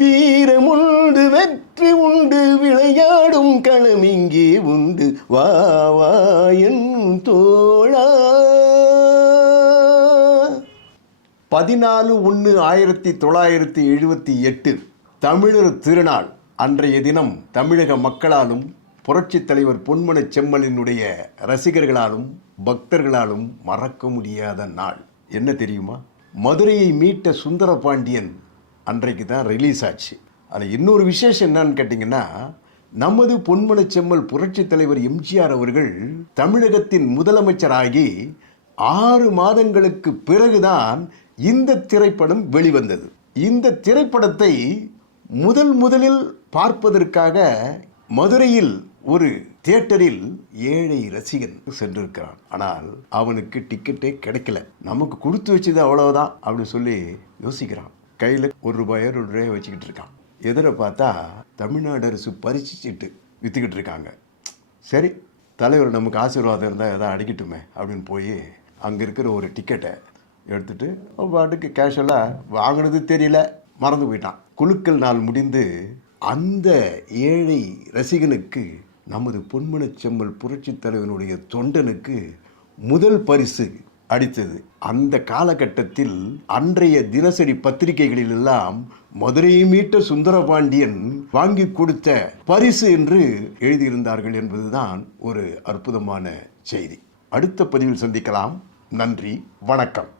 வீரமுண்டு வெற்றி உண்டு விளையாடும் களம் இங்கே உண்டு வா வா என் தோழா. 14/1/1978 தமிழர் திருநாள் அன்றைய தினம் தமிழக மக்களாலும் புரட்சித் தலைவர் பொன்மன செம்மலினுடைய ரசிகர்களாலும் பக்தர்களாலும் மறக்க முடியாத நாள். என்ன தெரியுமா? மதுரையை மீட்ட சுந்தரபாண்டியன் அன்றைக்கு தான் ரிலீஸ் ஆச்சு. அதில் இன்னொரு விசேஷம் என்னன்னு கேட்டிங்கன்னா, நமது பொன்மன செம்மல் புரட்சித் தலைவர் எம்ஜிஆர் அவர்கள் தமிழகத்தின் முதலமைச்சராகி 6 மாதங்களுக்கு பிறகுதான் இந்த திரைப்படம் வெளிவந்தது. இந்த திரைப்படத்தை முதலில் பார்ப்பதற்காக மதுரையில் ஒரு தியேட்டரில் ஏழை ரசிகன் சென்றிருக்கிறான். ஆனால் அவனுக்கு டிக்கெட்டே கிடைக்கல. நமக்கு கொடுத்து வச்சது அவ்வளவுதான் அப்படின்னு சொல்லி யோசிக்கிறான். கையில் ₹1 வச்சுக்கிட்டு இருக்கான். எதிர பார்த்தா தமிழ்நாடு அரசு பரிசு சீட்டு விற்றுக்கிட்டு இருக்காங்க. சரி, தலைவர் நமக்கு ஆசீர்வாதம் இருந்தால் எதாவது அடிக்கட்டுமே அப்படின்னு போய் அங்கே இருக்கிற ஒரு டிக்கெட்டை எடுத்துகிட்டு பாட்டுக்கு கேஷுவலாக வாங்கினது தெரியல, மறந்து போயிட்டான். குலுக்கல் நாள் முடிந்து அந்த ஏழை ரசிகனுக்கு நமது பொன்மன செம்மல் புரட்சித் தலைவனுடைய தொண்டனுக்கு முதல் பரிசு அடித்தது. அந்த காலகட்டத்தில் அன்றைய தினசரி பத்திரிகைகளில் எல்லாம் மதுரையை மீட்ட சுந்தரபாண்டியன் வாங்கி கொடுத்த பரிசு என்று எழுதியிருந்தார்கள் என்பதுதான் ஒரு அற்புதமான செய்தி. அடுத்த பதிவில் சந்திக்கலாம். நன்றி, வணக்கம்.